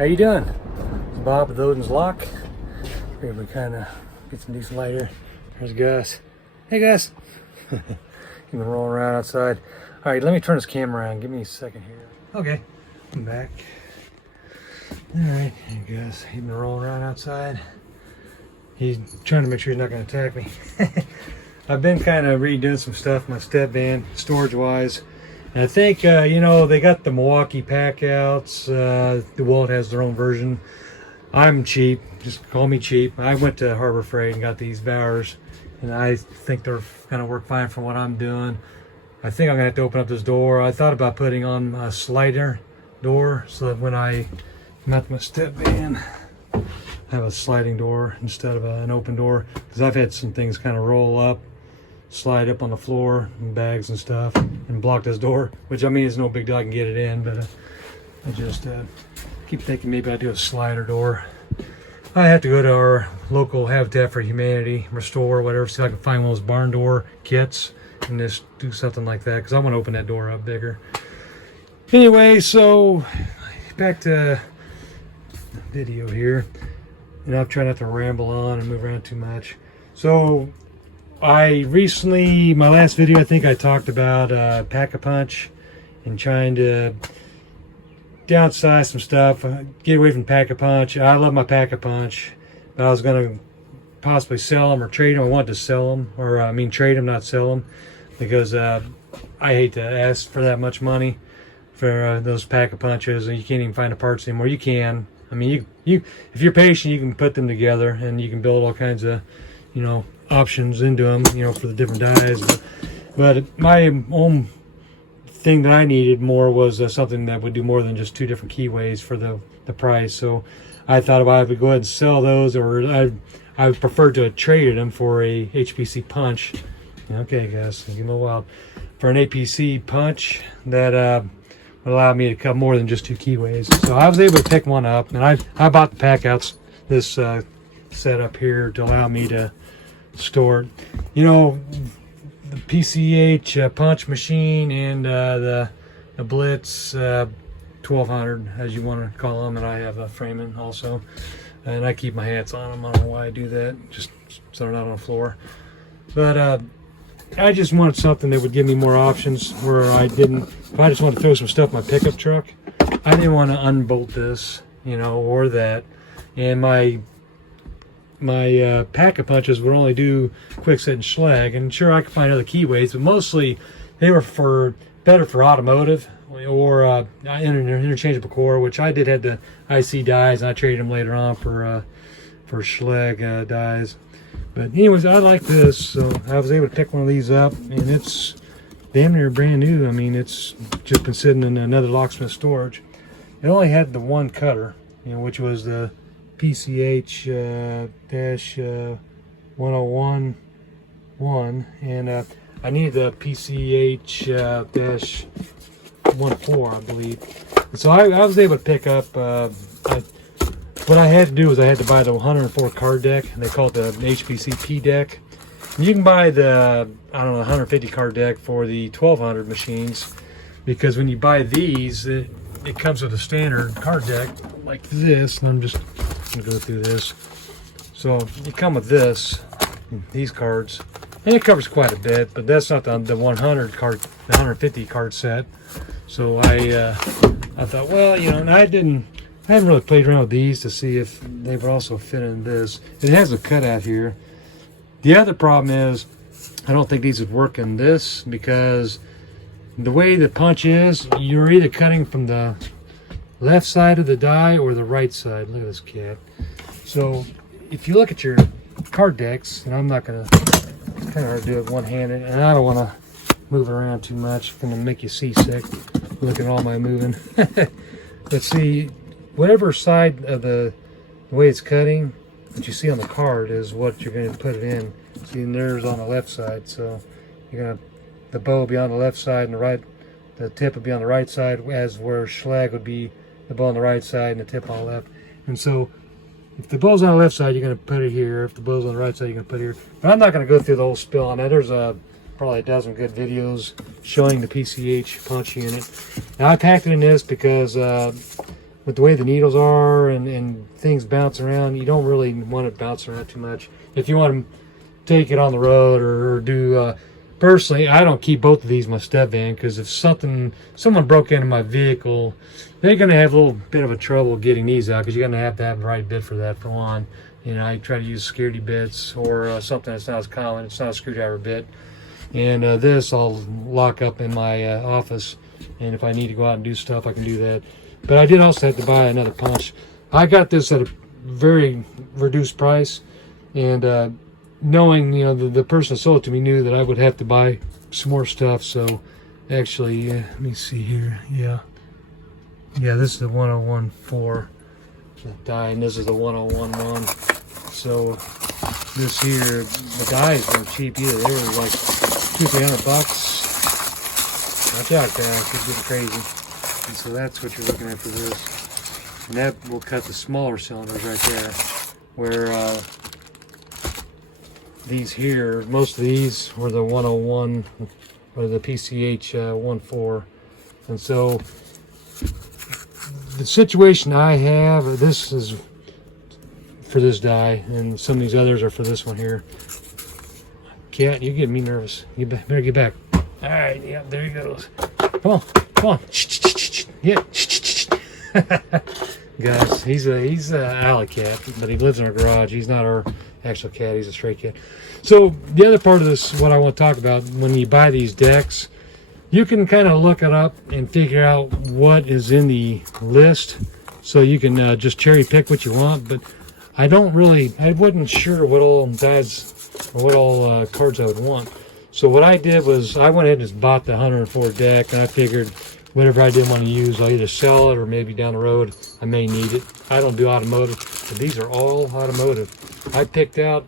How you doing? It's Bob with Odin's Lock. Here we kind of get some decent light here. There's Gus. Hey Gus. You've been rolling around outside. All right, let me turn this camera around. Give me a second here. Okay, I'm back. All right, here Gus. He's been rolling around outside. He's trying to make sure he's not going to attack me. I've been kind of redoing some stuff, my step van, storage-wise. And I think, you know, they got the Milwaukee pack outs. DeWalt has their own version. I'm cheap. Just call me cheap. I went to Harbor Freight and got these Bowers. And I think they're going to work fine for what I'm doing. I think I'm going to have to open up this door. I thought about putting on a slider door so that when I come out to my step van, I have a sliding door instead of an open door. Because I've had some things kind of roll up, slide up on the floor, and bags and stuff, and block this door, which I mean is no big deal, I can get it in, but I just keep thinking maybe I do a slider door. I have to go to our local Habitat for Humanity, Restore, whatever, see if I can find one of those barn door kits and just do something like that, because I want to open that door up bigger. Anyway, so back to the video here, and I'm trying not to ramble on and move around too much. So I recently, my last video, I think I talked about Pack-a-Punch and trying to downsize some stuff, get away from Pack-a-Punch. I love my Pack-a-Punch, but I was going to possibly sell them or trade them. I wanted to sell them, or I mean trade them, not sell them, because I hate to ask for that much money for those Pack-a-Punches, and you can't even find the parts anymore. You can. I mean, you if you're patient, you can put them together, and you can build all kinds of, you know, options into them, you know, for the different dies. But my own thing that I needed more was something that would do more than just two different keyways for the price. So I thought if I would go ahead and sell those, or I would prefer to have traded them for a HPC Punch. Okay, guys, give me a while. For an HPC Punch that would allow me to cut more than just two keyways. So I was able to pick one up, and I bought the pack outs, this setup here, to allow me to store it. You know, the PCH Punch machine and the Blitz 1200, as you want to call them, and I have a framing also, and I keep my hats on them. I don't know why I do that, just so they're not on the floor. But I just wanted something that would give me more options where I didn't, if I just want to throw some stuff in my pickup truck, I didn't want to unbolt this, you know, or that. And my Pack-a-Punches would only do quickset and Schlag, and sure, I could find other keyways, but mostly they were better for automotive or interchangeable core, which I did have the IC dies, and I traded them later on for Schlag dies. But anyways, I like this, so I was able to pick one of these up, and it's damn near brand new. I mean, it's just been sitting in another Locksmith storage. It only had the one cutter, you know, which was the PCH 1011, and I needed the PCH 14, I believe. And so I was able to pick up. What I had to do was I had to buy the 104 card deck, and they call it the HPC P deck. And you can buy the, I don't know, 150 card deck for the 1200 machines, because when you buy these, it comes with a standard card deck like this, and I'm just gonna go through this. So you come with these cards, and it covers quite a bit, but that's not the 100 card, the 150 card set. So I thought, well, you know, and I haven't really played around with these to see if they would also fit in this. It has a cutout here. The other problem is I don't think these would work in this, because the way the punch is, you're either cutting from the left side of the die or the right side. Look at this cat. So if you look at your card decks, and I'm not gonna, it's kind of hard to do it one-handed, and I don't want to move around too much. It's gonna make you seasick. Look at all my moving. But see, whatever side of the way it's cutting that you see on the card is what you're going to put it in. See, and there's on the left side, so you're gonna, the bow will be on the left side, and the tip will be on the right side, as where Schlag would be the bow on the right side and the tip on the left. And so if the bow's on the left side, you're going to put it here. If the bow's on the right side, you're going to put it here. But I'm not going to go through the whole spill on that. There's probably a dozen good videos showing the PCH punch unit. Now I packed it in this because with the way the needles are and things bounce around, you don't really want it bouncing around too much. If you want to take it on the road or do, personally, I don't keep both of these in my step van, because if someone broke into my vehicle, they're going to have a little bit of a trouble getting these out, because you're going to have the right bit for that, for one. You know, I try to use security bits or something that's not as common. It's not a screwdriver bit. And this I'll lock up in my office, and if I need to go out and do stuff, I can do that. But I did also have to buy another punch. I got this at a very reduced price, and knowing, you know, the person who sold it to me knew that I would have to buy some more stuff. So actually, let me see here. Yeah, this is the 101.4 die, and this is the 101.1. So this here, the dies weren't cheap either. They were like $200-300. Watch out, guys, it's getting crazy. And so that's what you're looking at for this. And that will cut the smaller cylinders right there, where these here, most of these were the 101 or the PCH 1.4. And so the situation I have, this is for this die, and some of these others are for this one here. Cat, you're getting me nervous. You better get back. All right, yeah, there he goes. Come on. Yeah. Guys, he's a alley cat, but he lives in our garage. He's not our actual cat. He's a stray cat. So the other part of this, what I want to talk about, when you buy these decks, you can kind of look it up and figure out what is in the list, so you can just cherry pick what you want. But I wasn't sure what all dies or what all cards I would want. So what I did was I went ahead and just bought the 104 deck, and I figured whatever I didn't want to use, I'll either sell it or maybe down the road I may need it. I don't do automotive, but these are all automotive. I picked out,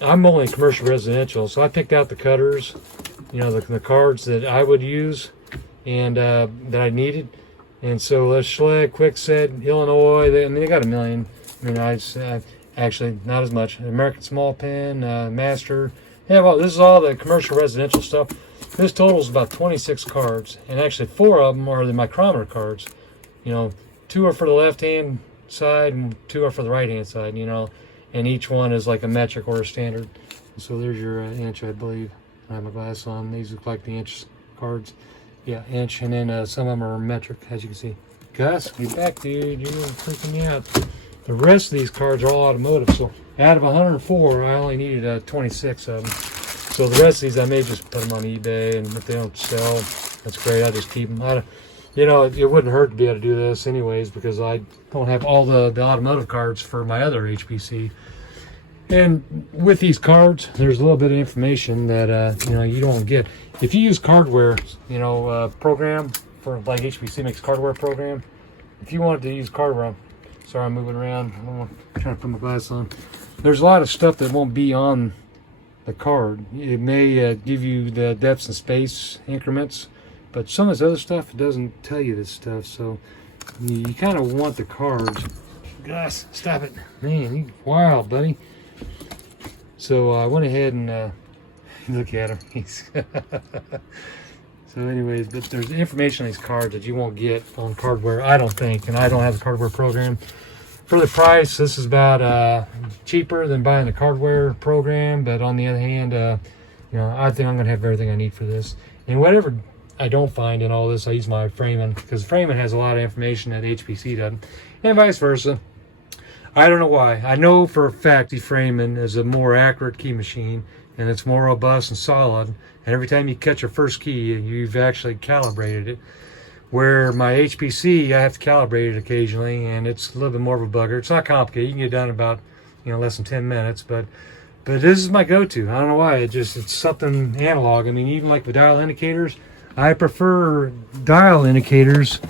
I'm only commercial residential, so I picked out the cutters, you know, the cards that I would use and that I needed. And so Schlage, Kwikset, Illinois, they got a million. I mean, actually not as much. American Small Pen, Master. Yeah, well, this is all the commercial residential stuff. This totals about 26 cards, and actually 4 of them are the micrometer cards. You know, 2 are for the left-hand side and 2 are for the right-hand side, you know, and each one is like a metric or a standard. So there's your inch, I believe. I have my glass on. These look like the inch cards. Yeah, inch, and then some of them are metric, as you can see. Gus, get back, dude. You're freaking me out. The rest of these cards are all automotive, so out of 104, I only needed 26 of them. So the rest of these, I may just put them on eBay, and if they don't sell, that's great. I just keep them. You know, it wouldn't hurt to be able to do this anyways, because I don't have all the automotive cards for my other HPC. And with these cards, there's a little bit of information that you know, you don't get if you use Cardware. You know, program for like HPC makes Cardware program. If you wanted to use Cardware, sorry, I'm moving around. I'm trying to put my glass on. There's a lot of stuff that won't be on the card. It may give you the depths and space increments, but some of this other stuff, it doesn't tell you this stuff. So you kind of want the cards. Gus, stop it, man! You wild, buddy. So I went ahead and look at him. So anyways, but there's information on these cards that you won't get on Cardware, I don't think, and I don't have the Cardware program. For the price, this is about cheaper than buying the Cardware program, but on the other hand, you know, I think I'm going to have everything I need for this. And whatever I don't find in all this, I use my Freeman, because Freeman has a lot of information that HPC doesn't, and vice versa. I don't know why. I know for a fact Freeman is a more accurate key machine, and it's more robust and solid. And every time you catch your first key, you've actually calibrated it. Where my HPC, I have to calibrate it occasionally, and it's a little bit more of a bugger. It's not complicated. You can get it done in about, you know, less than 10 minutes. But this is my go-to. I don't know why. It's something analog. I mean, even like the dial indicators, I prefer dial indicators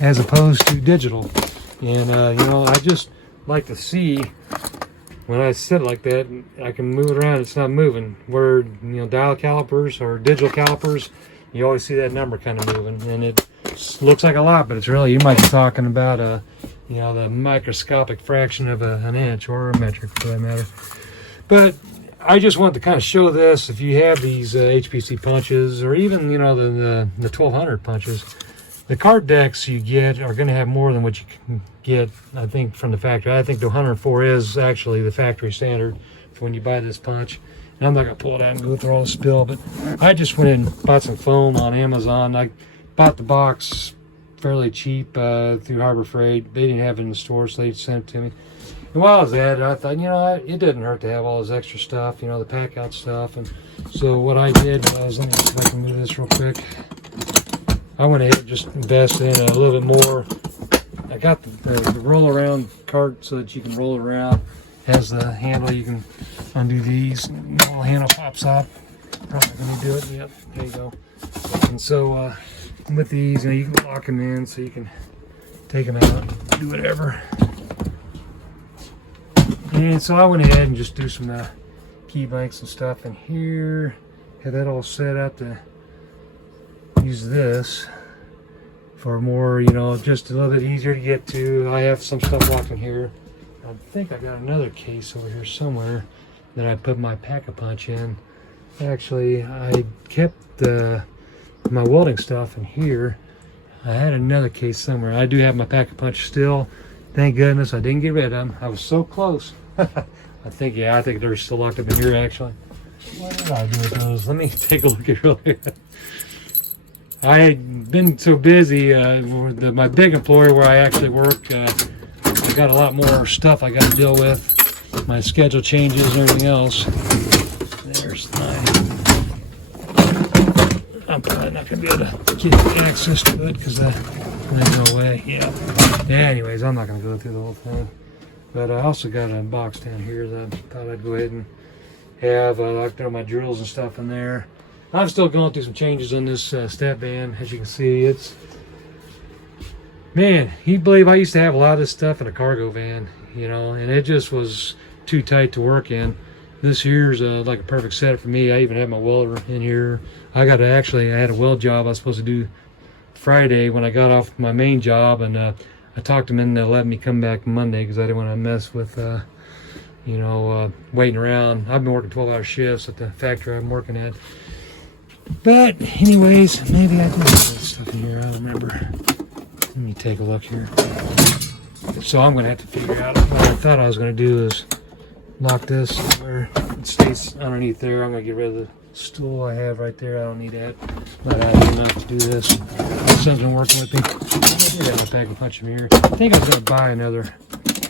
as opposed to digital. And you know, I just like to see when I sit like that, I can move it around. It's not moving. Where, you know, dial calipers or digital calipers, you always see that number kind of moving, and it looks like a lot, but it's really, you might be talking about you know, the microscopic fraction of an inch, or a metric for that matter. But I just want to kind of show this. If you have these HPC punches, or even, you know, the 1200 punches, the card decks you get are going to have more than what you can get, I think, from the factory. I think the 104 is actually the factory standard for when you buy this punch. And I'm not going to pull it out and go through all the spill, but I just went and bought some foam on Amazon. I bought the box fairly cheap through Harbor Freight. They didn't have it in the store, so they sent it to me. And while I was at it, I thought, you know, it didn't hurt to have all this extra stuff, you know, the pack out stuff. And so what I did was, let me see if I can move this real quick. I went ahead and just invested in a little bit more. I got the roll around cart so that you can roll it around. Has the handle, you can undo these, and the little handle pops out. Probably gonna do it. Yep, there you go. And so with these, you know, you can lock them in so you can take them out, do whatever. And so I went ahead and just do some key blanks and stuff in here. Had that all set up to use this for more, you know, just a little bit easier to get to. I have some stuff locked in here. I think I got another case over here somewhere that I put my pack-a-punch in. Actually, I kept my welding stuff in here. I had another case somewhere. I do have my pack-a-punch still. Thank goodness I didn't get rid of them. I was so close. I think they're still locked up in here, actually. What did I do with those? Let me take a look at real quick. I had been so busy with my big employer where I actually work. I got a lot more stuff I got to deal with. My schedule changes and everything else. There's I'm probably not going to be able to get access to it because there's no way. Yeah. Anyways, I'm not going to go through the whole thing. But I also got a box down here that I thought I'd go ahead and have. I throw my drills and stuff in there. I'm still going through some changes on this step band. As you can see, it's, man, you believe I used to have a lot of this stuff in a cargo van, you know, and it just was too tight to work in. This here's like a perfect setup for me. I even have my welder in here. I had a weld job I was supposed to do Friday when I got off my main job, and I talked them into letting me come back Monday because I didn't want to mess with you know, waiting around. I've been working 12-hour shifts at the factory I'm working at. But anyways, maybe I did put stuff in here. I don't remember. Let me take a look here. So I'm gonna have to figure out what I thought I was gonna do is lock this where it stays underneath there. I'm gonna get rid of the stool I have right there. I don't need that. But I have enough to do this. Son's been working with me. I did have a pack-a-punch in here. I think I was gonna buy another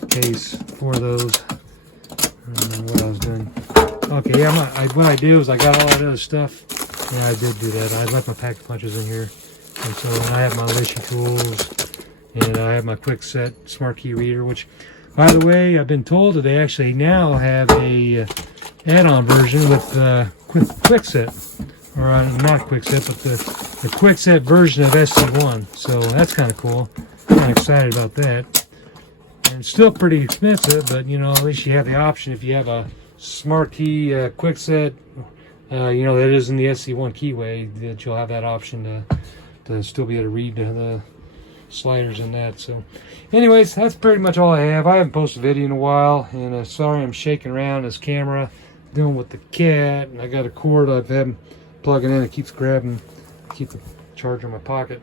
case for those. I don't know what I was doing. Okay, yeah, what I did was I got all that other stuff. Yeah, I did do that. I left my pack-a-punches in here. And so I have my Lishy tools, and I have my quick set smart key reader, which, by the way, I've been told that they actually now have a add-on version with quick set, or not quick set, but the quick set version of SC1. So that's kind of cool. I'm excited about that. And it's still pretty expensive, but you know, at least you have the option if you have a smart key quick set. You know, that is in the SC1 keyway, that you'll have that option to still be able to read the sliders in that. So anyways, that's pretty much all I have. I haven't posted a video in a while, and sorry I'm shaking around this camera doing with the cat, and I got a cord I've had plugging in. It keeps grabbing, keep the charger in my pocket,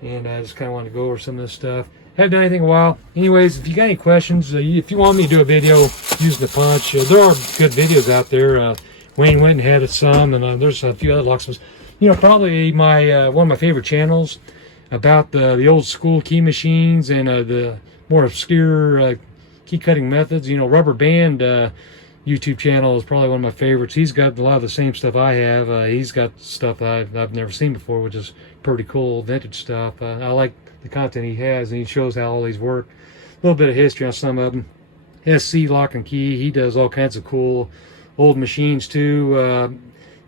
and I just kind of wanted to go over some of this stuff. Haven't done anything in a while. Anyways, if you got any questions, if you want me to do a video using the punch, there are good videos out there. Wayne went and had some, and there's a few other locksmiths. You know, probably my one of my favorite channels about the old school key machines and the more obscure key cutting methods. You know, Rubber Band YouTube channel is probably one of my favorites. He's got a lot of the same stuff I have. He's got stuff that I've never seen before, which is pretty cool, vintage stuff. I like the content he has, and he shows how all these work. A little bit of history on some of them. SC Lock and Key, he does all kinds of cool old machines too.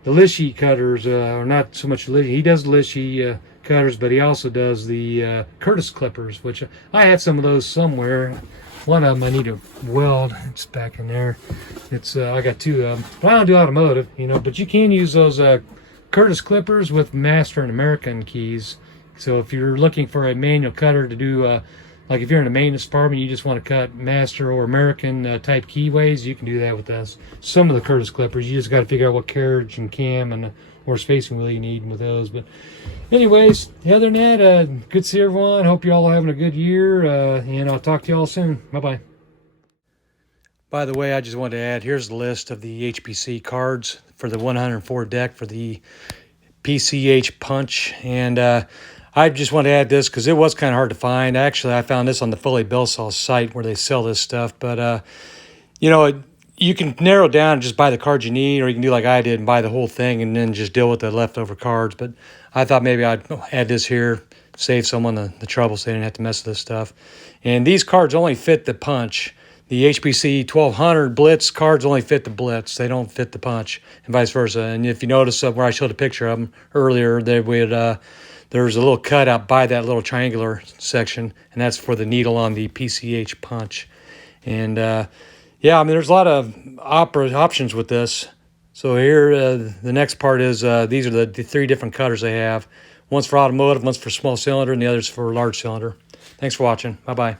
The Lishy cutters are not so much Lishy. He does Lishy cutters, but he also does the Curtis clippers, which I have some of those somewhere. One of them I need to weld. It's back in there. It's I got two of them. But I don't do automotive, you know. But you can use those Curtis clippers with Master and American keys. So if you're looking for a manual cutter to do Like if you're in a maintenance department, you just want to cut master or American type keyways, you can do that with this. Some of the Curtis clippers, you just got to figure out what carriage and cam and or spacing wheel you need with those. But anyways, other than that, good to see everyone. Hope you all are having a good year, and I'll talk to you all soon. Bye-bye. By the way, I just wanted to add, here's the list of the HPC cards for the 104 deck for the PCH Punch. And I just want to add this because it was kind of hard to find. Actually, I found this on the Fully Bill Saw site where they sell this stuff. But, you know, you can narrow down and just buy the cards you need, or you can do like I did and buy the whole thing and then just deal with the leftover cards. But I thought maybe I'd add this here, save someone the trouble so they didn't have to mess with this stuff. And these cards only fit the Punch. The HPC 1200 Blitz cards only fit the Blitz. They don't fit the Punch, and vice versa. And if you notice where I showed a picture of them earlier, they would there's a little cutout by that little triangular section, and that's for the needle on the PCH Punch. And yeah, I mean, there's a lot of options with this. So here, the next part is these are the 3 different cutters they have. One's for automotive, one's for small cylinder, and the other's for large cylinder. Thanks for watching. Bye-bye.